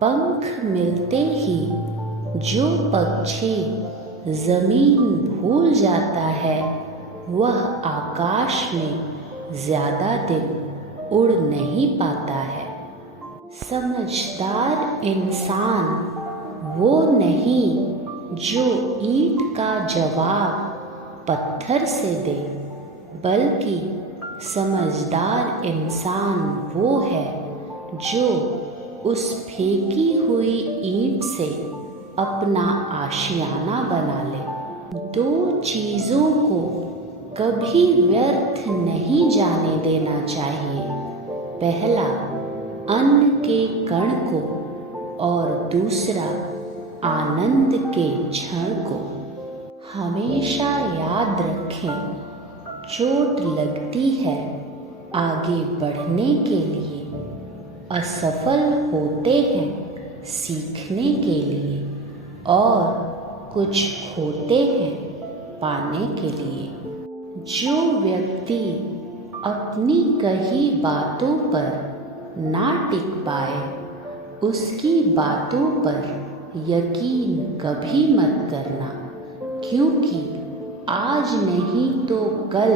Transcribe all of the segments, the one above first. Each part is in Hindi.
पंख मिलते ही जो पक्षी जमीन भूल जाता है वह आकाश में ज्यादा दिन उड़ नहीं पाता है। समझदार इंसान वो नहीं जो ईंट का जवाब पत्थर से दे, बल्कि समझदार इंसान वो है जो उस फेंकी हुई ईंट से अपना आशियाना बना ले। दो चीज़ों को कभी व्यर्थ नहीं जाने देना चाहिए। पहला अन्न के कण को और दूसरा आनंद के क्षण को। हमेशा याद रखें, चोट लगती है आगे बढ़ने के लिए, असफल होते हैं सीखने के लिए और कुछ खोते हैं पाने के लिए। जो व्यक्ति अपनी कही बातों पर ना टिक पाए उसकी बातों पर यकीन कभी मत करना, क्योंकि आज नहीं तो कल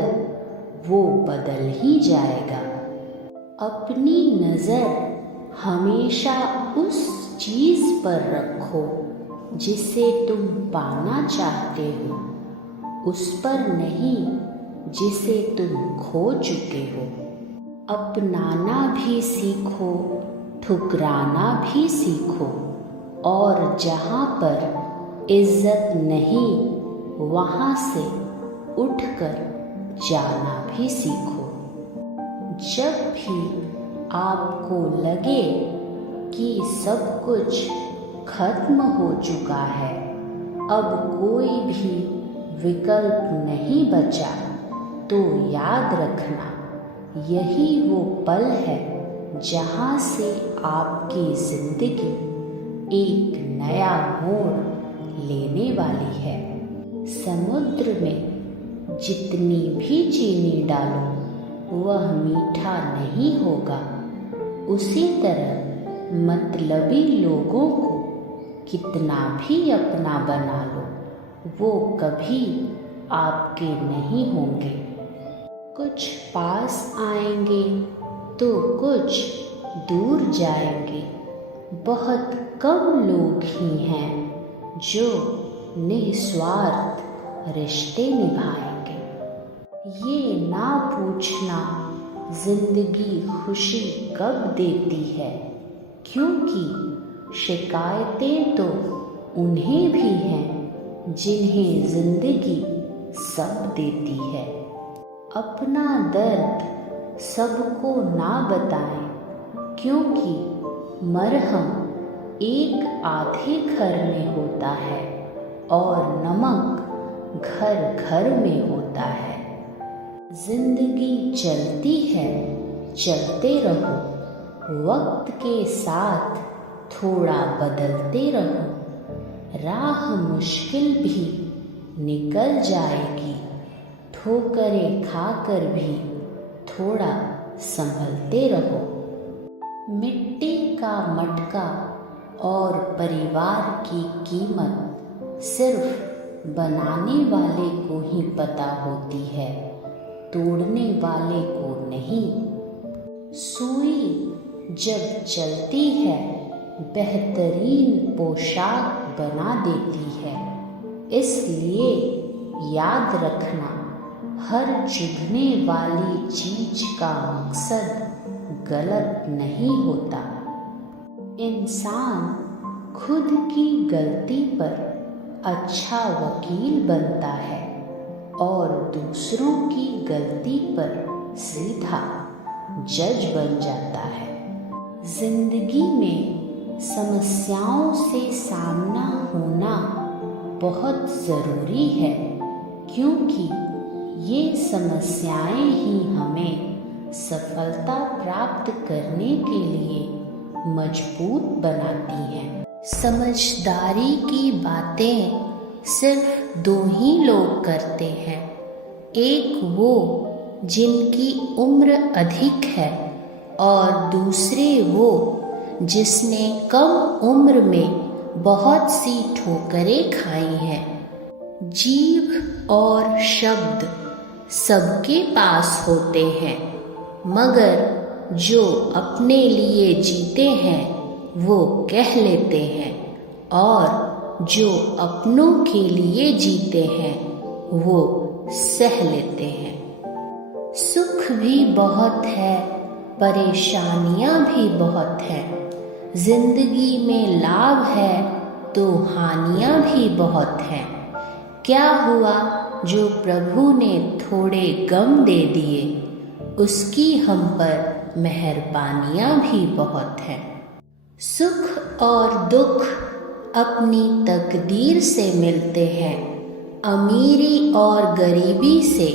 वो बदल ही जाएगा। अपनी नज़र हमेशा उस चीज़ पर रखो जिसे तुम पाना चाहते हो, उस पर नहीं जिसे तुम खो चुके हो। अपनाना भी सीखो, ठुकराना भी सीखो और जहाँ पर इज्जत नहीं वहाँ से उठकर जाना भी सीखो। जब भी आपको लगे कि सब कुछ खत्म हो चुका है, अब कोई भी विकल्प नहीं बचा, तो याद रखना यही वो पल है जहाँ से आपकी जिंदगी एक नया मोड़ लेने वाली है। समुद्र में जितनी भी चीनी डालो वह मीठा नहीं होगा, उसी तरह मतलबी लोगों को कितना भी अपना बना लो वो कभी आपके नहीं होंगे। कुछ पास आएंगे तो कुछ दूर जाएंगे। बहुत कम लोग ही हैं जो निस्वार्थ रिश्ते निभाएंगे। ये ना पूछना जिंदगी खुशी कब देती है, क्योंकि शिकायतें तो उन्हें भी हैं जिन्हें जिंदगी सब देती है। अपना दर्द सबको ना बताएं, क्योंकि मरहम एक आधे घर में होता है और नमक घर घर में होता है। जिंदगी चलती है, चलते रहो, वक्त के साथ थोड़ा बदलते रहो। राह मुश्किल भी निकल जाएगी, ठोकरें खाकर भी थोड़ा संभलते रहो। मिट्टी का मटका और परिवार की कीमत सिर्फ बनाने वाले को ही पता होती है, तोड़ने वाले को नहीं। सुई जब चलती है बेहतरीन पोशाक बना देती है, इसलिए याद रखना हर चुभने वाली चीज का मकसद गलत नहीं होता। इंसान खुद की गलती पर अच्छा वकील बनता है और दूसरों की गलती पर सीधा जज बन जाता है। जिंदगी में समस्याओं से सामना होना बहुत ज़रूरी है, क्योंकि ये समस्याएं ही हमें सफलता प्राप्त करने के लिए मजबूत बनाती हैं। समझदारी की बातें सिर्फ दो ही लोग करते हैं, एक वो जिनकी उम्र अधिक है और दूसरे वो जिसने कम उम्र में बहुत सी ठोकरें खाई हैं। जीभ और शब्द सबके पास होते हैं, मगर जो अपने लिए जीते हैं वो कह लेते हैं, और जो अपनों के लिए जीते हैं वो सह लेते हैं। सुख भी बहुत है, परेशानियां भी बहुत है। जिंदगी में लाभ है तो हानियां भी बहुत हैं। क्या हुआ जो प्रभु ने थोड़े गम दे दिए, उसकी हम पर मेहरबानियां भी बहुत हैं। सुख और दुख अपनी तकदीर से मिलते हैं। अमीरी और गरीबी से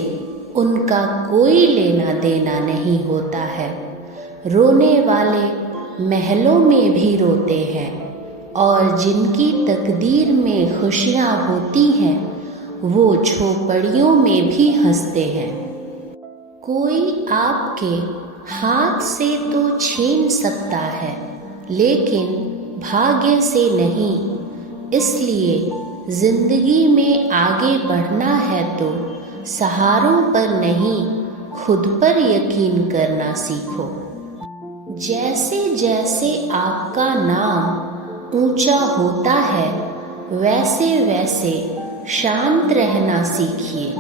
उनका कोई लेना देना नहीं होता है। रोने वाले महलों में भी रोते हैं, और जिनकी तकदीर में खुशियाँ होती हैं वो झोपड़ियों में भी हंसते हैं। कोई आपके हाथ से तो छीन सकता है, लेकिन भाग्य से नहीं। इसलिए जिंदगी में आगे बढ़ना है तो सहारों पर नहीं, खुद पर यकीन करना सीखो। जैसे जैसे आपका नाम ऊंचा होता है, वैसे वैसे शांत रहना सीखिए,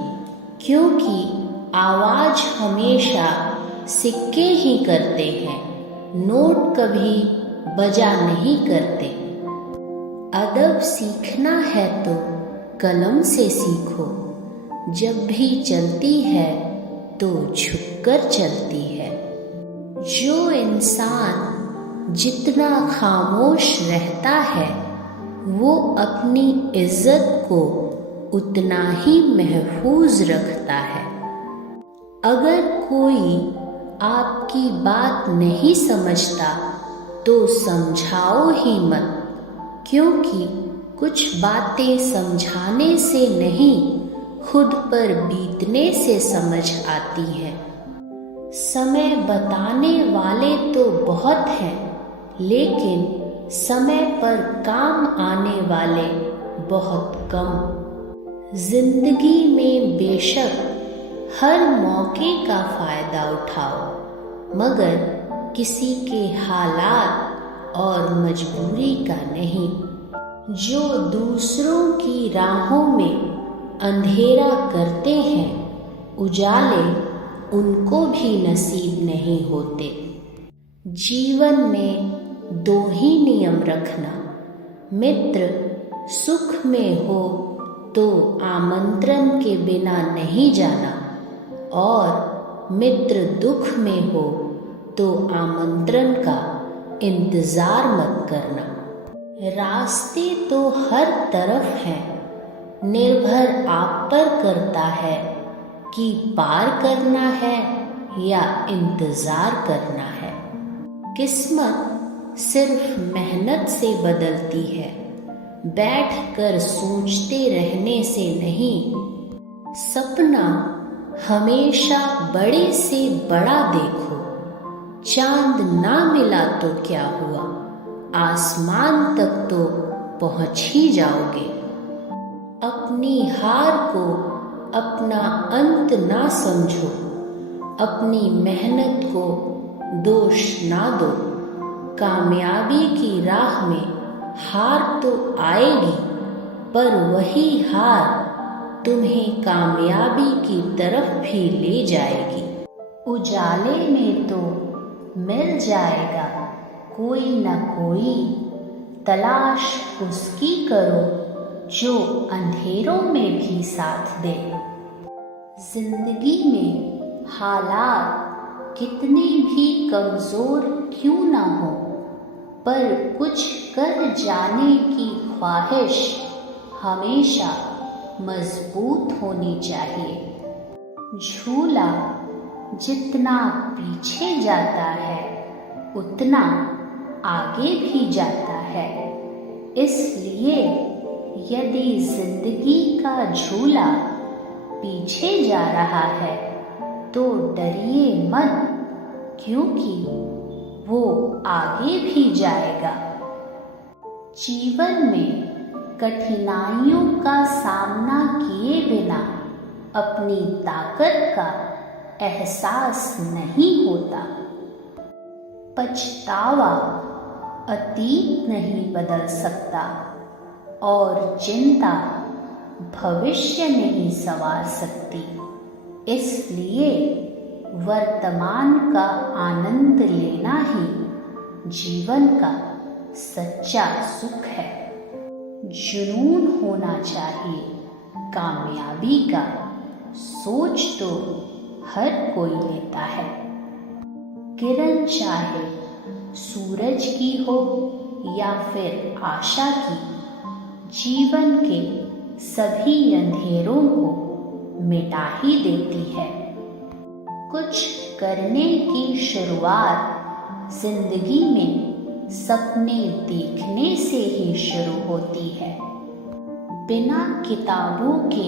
क्योंकि आवाज हमेशा सिक्के ही करते हैं, नोट कभी बजा नहीं करते। अदब सीखना है तो कलम से सीखो, जब भी चलती है तो झुककर चलती है। जो इंसान जितना खामोश रहता है वो अपनी इज्जत को उतना ही महफूज रखता है। अगर कोई आपकी बात नहीं समझता तो समझाओ ही मत, क्योंकि कुछ बातें समझाने से नहीं, खुद पर बीतने से समझ आती है। समय बताने वाले तो बहुत हैं, लेकिन समय पर काम आने वाले बहुत कम। जिंदगी में बेशक हर मौके का फायदा उठाओ, मगर किसी के हालात और मजबूरी का नहीं। जो दूसरों की राहों में अंधेरा करते हैं, उजाले उनको भी नसीब नहीं होते। जीवन में दो ही नियम रखना, मित्र सुख में हो तो आमंत्रण के बिना नहीं जाना, और मित्र दुख में हो तो आमंत्रण का इंतजार मत करना। रास्ते तो हर तरफ हैं, निर्भर आप पर करता है कि पार करना है या इंतजार करना है। किस्मत सिर्फ मेहनत से बदलती है, बैठकर सोचते रहने से नहीं। सपना हमेशा बड़े से बड़ा देखो, चांद ना मिला तो क्या हुआ, आसमान तक तो पहुंच ही जाओगे। अपनी हार को अपना अंत ना समझो, अपनी मेहनत को दोष ना दो। कामयाबी की राह में हार तो आएगी, पर वही हार तुम्हें कामयाबी की तरफ भी ले जाएगी। उजाले में तो मिल जाएगा कोई न कोई, तलाश उसकी करो जो अंधेरों में भी साथ दे। जिंदगी में हालात कितने भी कमजोर क्यों ना हो, पर कुछ कर जाने की ख्वाहिश हमेशा मजबूत होनी चाहिए। झूला जितना पीछे जाता है उतना आगे भी जाता है। इसलिए यदि जिंदगी का झूला पीछे जा रहा है तो डरिए मत, क्योंकि वो आगे भी जाएगा। जीवन में कठिनाइयों का सामना किए बिना अपनी ताकत का एहसास नहीं होता। पछतावा अतीत नहीं बदल सकता और चिंता भविष्य नहीं संवार सकती। इसलिए वर्तमान का आनंद लेना ही जीवन का सच्चा सुख है। जुनून होना चाहिए कामयाबी का, सोच तो हर कोई लेता है। किरण चाहे सूरज की हो या फिर आशा की, जीवन के सभी अंधेरों को मिटा ही देती है। कुछ करने की शुरुआत जिंदगी में सपने देखने से ही शुरू होती है। बिना किताबों के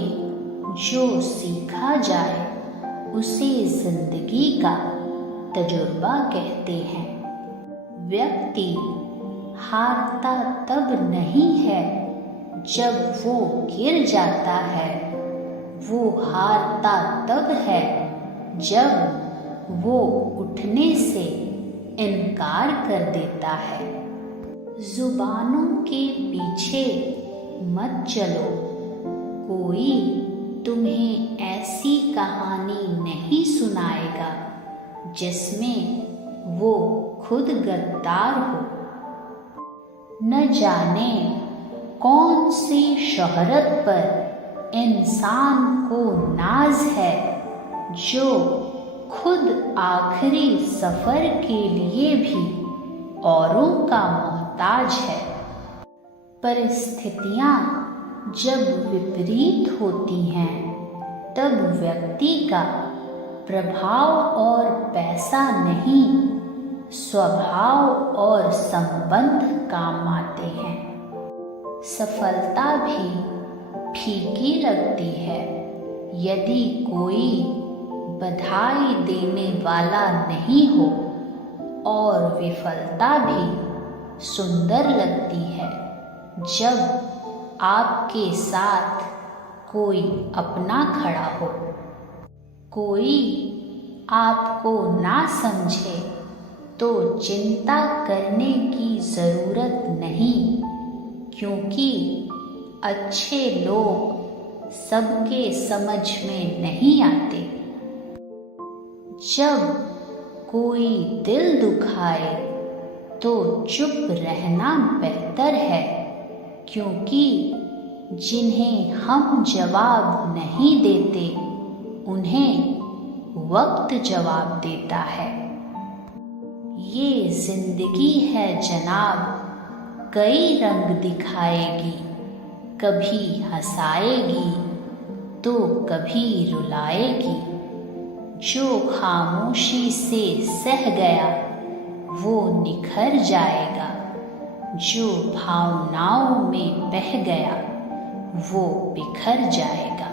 जो सीखा जाए उसे जिंदगी का तजुर्बा कहते हैं। व्यक्ति हारता तब नहीं है जब वो गिर जाता है, वो हारता तब है जब वो उठने से इनकार कर देता है। जुबानों के पीछे मत चलो, कोई तुम्हें ऐसी कहानी नहीं सुनाएगा जिसमें वो खुद गद्दार हो। न जाने कौन सी शोहरत पर इंसान को नाज है जो खुद आखिरी सफर के लिए भी औरों का मोहताज है। परिस्थितियां जब विपरीत होती हैं तब व्यक्ति का प्रभाव और पैसा नहीं, स्वभाव और संबंध काम आते हैं। सफलता भी फीकी लगती है यदि कोई बधाई देने वाला नहीं हो, और विफलता भी सुंदर लगती है जब आपके साथ कोई अपना खड़ा हो। कोई आपको ना समझे तो चिंता करने की ज़रूरत नहीं, क्योंकि अच्छे लोग सबके समझ में नहीं आते। जब कोई दिल दुखाए तो चुप रहना बेहतर है, क्योंकि जिन्हें हम जवाब नहीं देते उन्हें वक्त जवाब देता है। ये जिंदगी है जनाब, कई रंग दिखाएगी, कभी हंसाएगी तो कभी रुलाएगी। जो खामोशी से सह गया वो निखर जाएगा, जो भावनाओं में बह गया वो बिखर जाएगा।